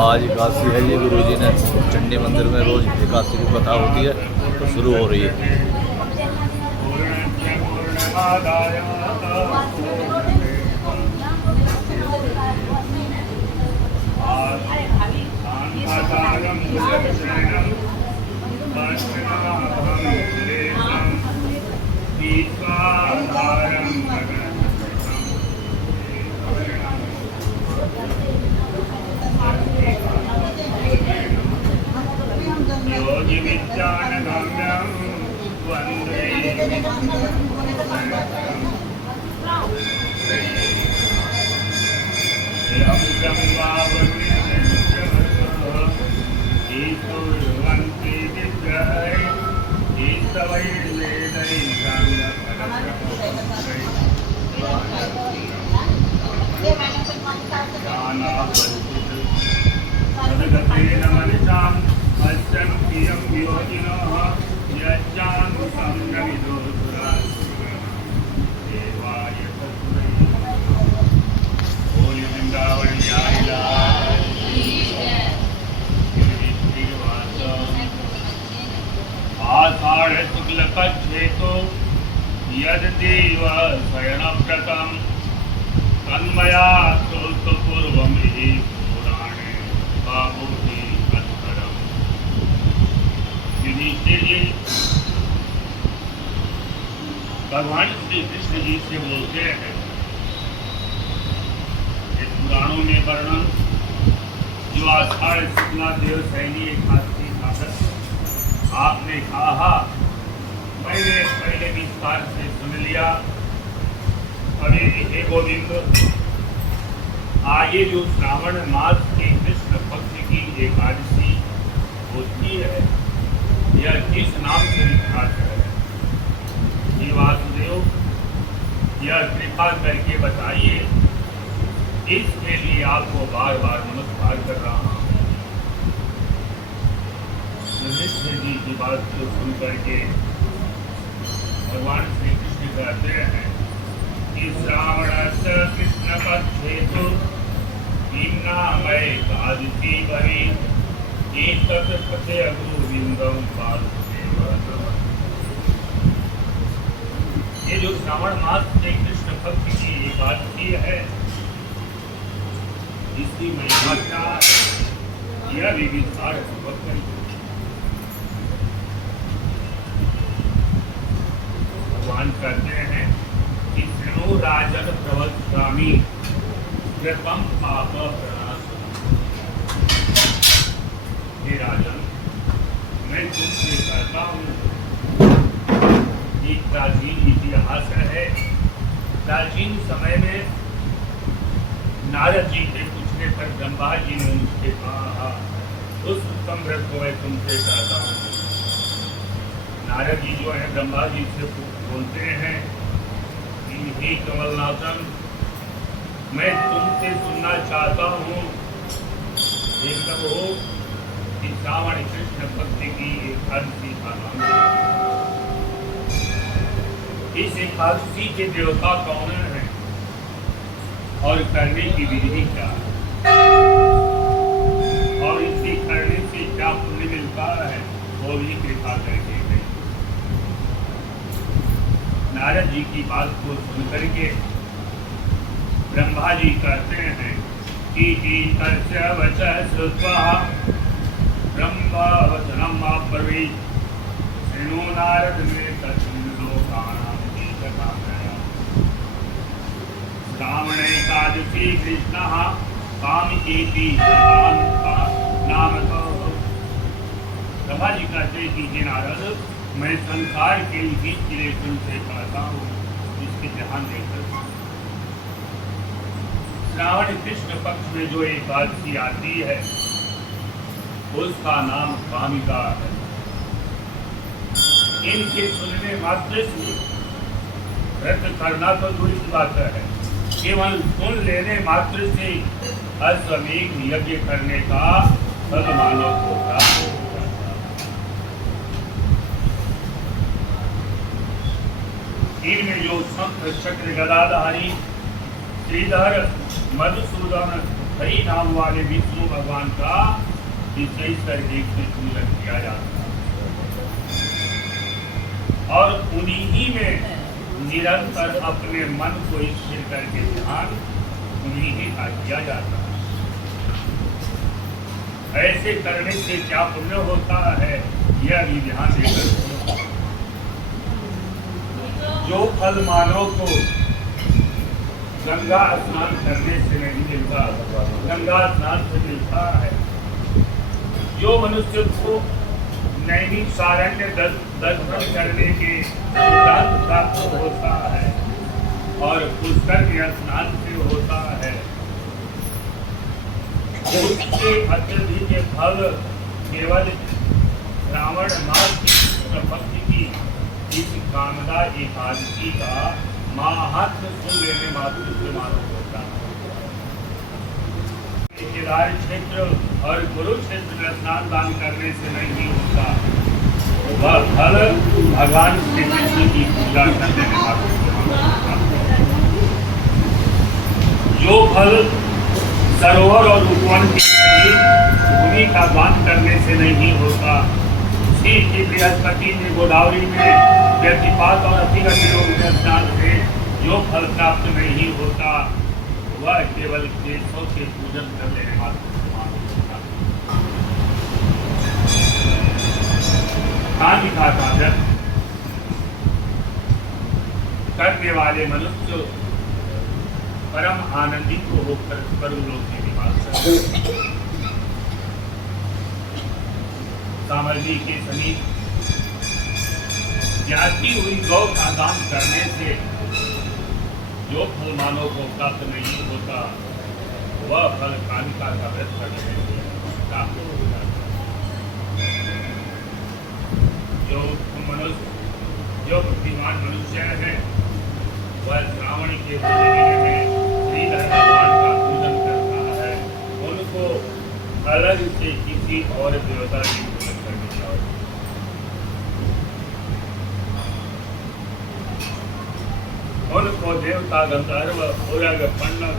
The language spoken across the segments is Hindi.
आज एकादशी है। ये गुरु जी ने चंडी मंदिर में रोज एकादशी की कथा होती है, तो शुरू हो रही है। योगी विज्ञानगम्यं वन्दे आषाढ़ शुक्ल पक्षेतो यद्देव शयनव्रतं तन्मया श्रुतपूर्वं हि पुराणे बाबूहि तत्परम्। युधिष्ठिर जी भगवान श्री कृष्ण जी से बोलते हैं, इस पुराणों में वर्णन जो आषाढ़ शुक्ला देव शयनी एकादशी आपने कहा, मैंने पहले विस्तार से सुन लिया। अभी हे गोविंद, आगे जो श्रावण मास के कृष्ण पक्ष की एकादशी होती है, यह किस नाम से विख्यात है? ये वासुदेव, यह कृपा करके बताइए। इसके लिए आपको बार बार नमस्कार कर रहा हूँ। युधिष्ठिर जी की बात को सुन करके भगवान श्री कृष्ण कहते हैं कि श्रावण कृष्ण पक्षेतु नामय एकादशी भवी गोविंदम ये जो श्रावण मास के कृष्ण पक्ष की एकादशी है, इसकी महिमा क्या है, यह भी विस्तार पूर्वक भगवान कहते हैं कि शृणु राजन प्रवक्ष्यामि कृतं पाप प्रणाशनम्। हे राजन, मैं तुमसे कहता हूँ, एक प्राचीन इतिहास है। प्राचीन समय में नारद जी के पूछने पर ब्रह्मा जी ने उनसे कहा, उस समृद्ध को मैं तुमसे कहता हूँ। नारद जी जो है ब्रह्मा जी से बोलते हैं कि हे कमलनाथन, मैं तुमसे सुनना चाहता हूँ, एकदम हो कि श्रावण कृष्ण पक्ष की एकादशी का नाम। इस एकादशी के देवता कौन है और करने की विधि क्या है, और इसे करने से क्या पुण्य मिलता है, वो भी कृपा करके। नारद जी की बात को सुन करके ब्रह्मा जी कहते हैं कि श्रुत्वा ब्रह्मवचनम् अब्रवीत् शृणु नारद मे तस्मिन् लोकानां गीतगानया। श्रावण एकादशी कृष्णः कामिकेति नामतः। ब्रह्मा जी कहते हैं कि हे नारद, मैं संसार के बीच के लिए तुमसे कहता हूँ, इसके ध्यान देकर। श्रावण कृष्ण पक्ष में जो एकादशी आती है, उसका नाम कामिका है। इनके सुनने मात्र से व्रत करना तो दूरी की बात है, केवल सुन लेने मात्र से अश्वमेध यज्ञ करने का फल मानव को प्राप्त हो। इनमें जो शंख चक्र गदाधारी श्रीधर मधुसूदन हरि नाम वाले विष्णु भगवान का विशेष करके पूजन किया जाता है और उन्हीं में निरंतर अपने मन को स्थिर करके ध्यान उन्हीं का किया जाता है। ऐसे करने से क्या पुण्य होता है यह भी ध्यान देकर जो फल मानव को गंगा स्नान करने से नहीं मिलता, गंगा स्नान से मिलता है। जो मनुष्य को नैमिषारण्य दर्शन करने के उपरांत प्राप्त होता है और पुष्कर स्नान से होता है, उसके अत्यधिक फल केवल श्रावण मास की पक्ष की इस कामदा एकादशी का महात्म सुन लेने मात्र से मालूम होता है। केदार क्षेत्र और कुरुक्षेत्र में स्नान दान करने से नहीं होता, वह फल भगवान श्री कृष्ण की पूजा करने में मात्र से मालूम होता है। जो फल सरोवर और उपवन की भूमि का दान करने से नहीं होता, उसी की बृहस्पति ने गोदावरी में व्यतिपात और अतिगत योग में स्नान से जो फल प्राप्त नहीं होता, वह केवल केशों के पूजन कर लेने मात्र से मालूम होता। कांति का साधन करने वाले मनुष्य परम आनंदित होकर परलोक में निवास करते हैं। सामग्री के समीप जाती हुई गौ का दान करने से जो फल मानव को प्राप्त नहीं होता, वह फल कालिका का व्रत करने से प्राप्त हो जाता है। जो बुद्धिमान मनुष्य है वह श्रावण के महीने में श्रीधर भगवान का पूजन करता है, उनको अलग से किसी और देवता की पूजन करनी चाहिए। उनको देवता गंधर्व उरग पंडक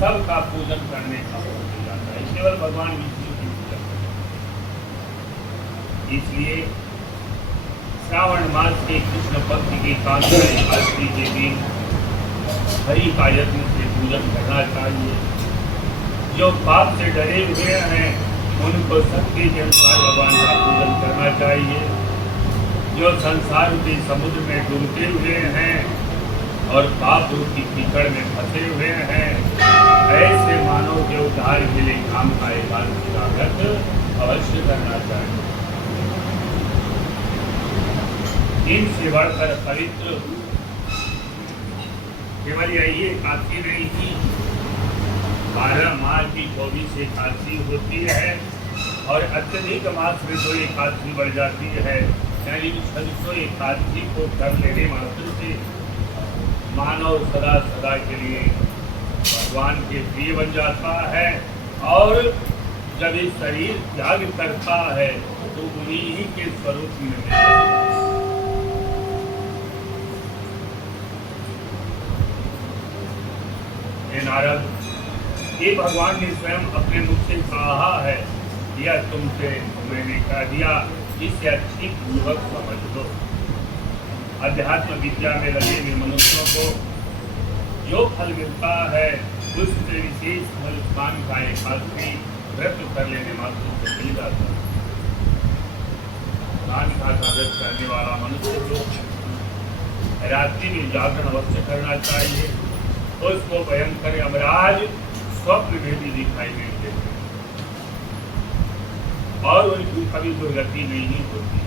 सबका पूजन करने का हो जाता है, केवल भगवान विष्णु की पूजा करते हैं। इसलिए श्रावण मास के कृष्ण पक्ष की कांति एकादशी के दिन हरि का यत्न से पूजन करना चाहिए। जो पाप से डरे हुए हैं उनको शक्ति के अनुसार भगवान का पूजन करना चाहिए। जो संसार के समुद्र में डूबते हुए हैं और पाप रूपी कीचड़ में फंसे हुए हैं, ऐसे मानव के उद्धार के लिए काम का एकादशी का व्रत अवश्य करना चाहिए। इनसे बढ़कर पवित्र केवल यही एकादशी नहीं थी, 12 मास की 24 एकादशी होती है और अत्यधिक मास में 2 एकादशी बढ़ जाती है। यानी 600 एकादशी को कर लेने मात्र से मानव सदा सदा के लिए भगवान के प्रिय बन जाता है और जब इस शरीर त्याग करता है तो उन्हीं के स्वरूप में मिलता है। नारद, ये भगवान ने स्वयं अपने मुख से कहा है, यह तुमसे मैंने कह दिया, इसे अच्छी पूर्वक समझ लो। अध्यात्म विद्या में लगे हुए मनुष्यों को जो फल मिलता है उससे विशेष फल स्नान का एकादशी व्रत कर लेने मात्र से मिल जाता है। स्नान का व्रत करने वाला मनुष्य को रात्रि में जागरण अवश्य करना चाहिए। उसको भयंकर यमराज स्वप्न में भी दिखाई नहीं देते और उनकी कभी दुर्गति नहीं होती।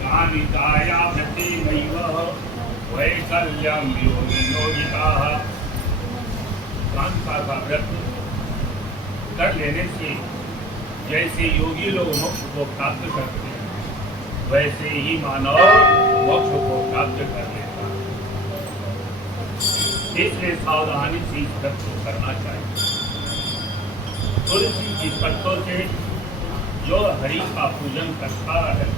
कामिकाया भृतिमैव वैकल्यं योगिनोदिताः। कांता का व्रत कर लेने से जैसे योगी लोग मोक्ष को प्राप्त करते हैं, वैसे ही मानव मोक्ष को प्राप्त कर लेता है। इसलिए सावधानी से इस व्रत को करना चाहिए। तुलसी की पत्तों से जो हरि का पूजन करता है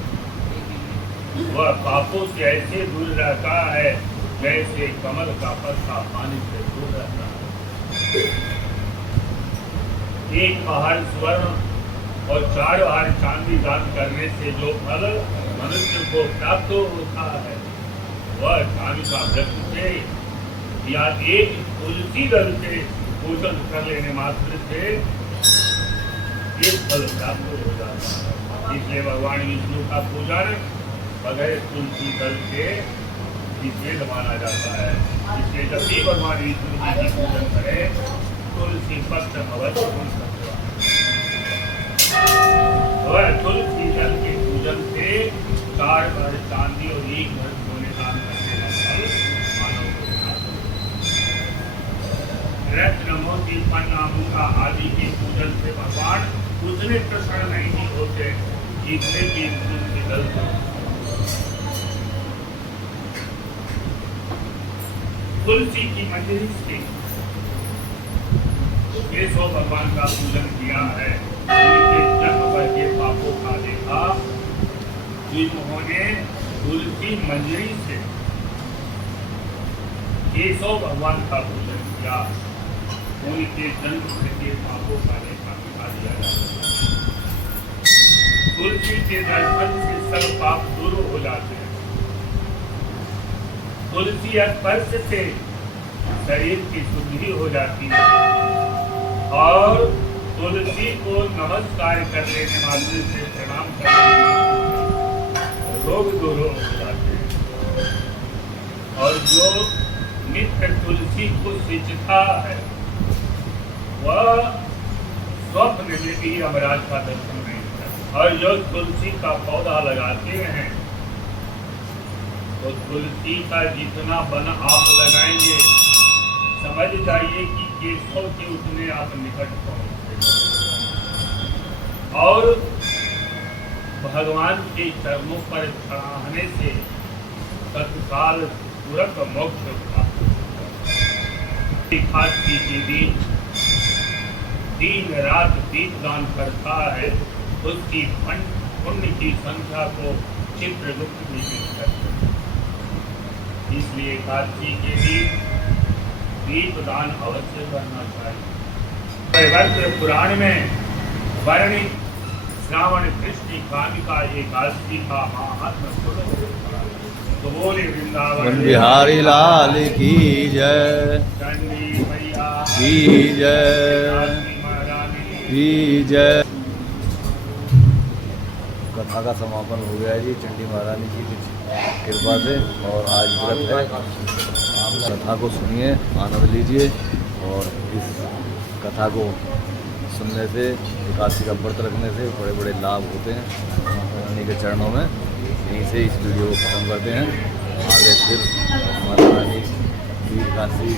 वह पापों से ऐसे दूर रहता है जैसे कमल का पत्ता पानी से दूर रहता है। एक पहाड़ स्वर्ण और 4 पहाड़ चांदी दान करने से जो फल मनुष्य को प्राप्त होता है वह स्वामी का व्रत से या एक तुलसी दल से पूजन कर लेने मात्र से एक फल प्राप्त हो जाता है। इसलिए भगवान विष्णु का पूजन बगैर तुलसी दल के निषेध माना जाता है। इसलिए जब भी भगवान विष्णु जी की पूजन करें तुलसी पत्र अवश्य हो सकता है। तुलसी दल के पूजन से 4 भर चांदी और 1 भर सोने दान करने का फल मानव को प्राप्त होता है। रत्न मोती पन्ना मूंगा आदि के पूजन से भगवान उतने प्रसन्न नहीं होते जितने भी तुलसी दल से। तुलसी की मंजरी से केशव भगवान का पूजन किया है। उनके जन्म भर के पापों का देखा जिन्होंने तुलसी मंजरी से केशव भगवान का पूजन किया उनके जन्म भर के पापों का देखा मिटा दिया जाता है। तुलसी के दर्शन से सब पाप दूर हो जाते हैं। तुलसी स्पर्श से शरीर की शुद्धि हो जाती है और तुलसी को नमस्कार कर लेने मात्र से प्रणाम करने रोग दूर हो जाते हैं। और जो नित्य तुलसी को सिंचता है वह स्वप्न में भी यमराज का दर्शन नहीं होता। और जो तुलसी का पौधा लगाते हैं तो तुलसी का जितना वन आप लगाएंगे समझ जाइए कि केशव के उतने आप निकट पहुंचते। और भगवान के चरणों पर चढ़ाने से तत्काल तुरंत मोक्ष प्राप्त होता है। के दिन दिन रात दीपदान करता है उसकी पुण्य की संख्या को चित्रगुप्त भी करते हैं। इसलिए कार्तिक के दिन दीपदान अवश्य करना चाहिए। पुराण में वर्णित श्रावण कृष्ण कामिका एकादशी का महात्म तो बोले वृंदावन बिहारी लाल की जय, चंडी मैया की जय, की जय। कथा का समापन हो गया जी चंडी महारानी जी की कृपा से। और आज व्रत है, आप कथा को सुनिए, आनंद लीजिए। और इस कथा को सुनने से एकादशी का व्रत रखने से बड़े बड़े लाभ होते हैं उन्हीं के चरणों में। यहीं से इस वीडियो को खत्म करते हैं। आगे फिर माता रानी की एकादशी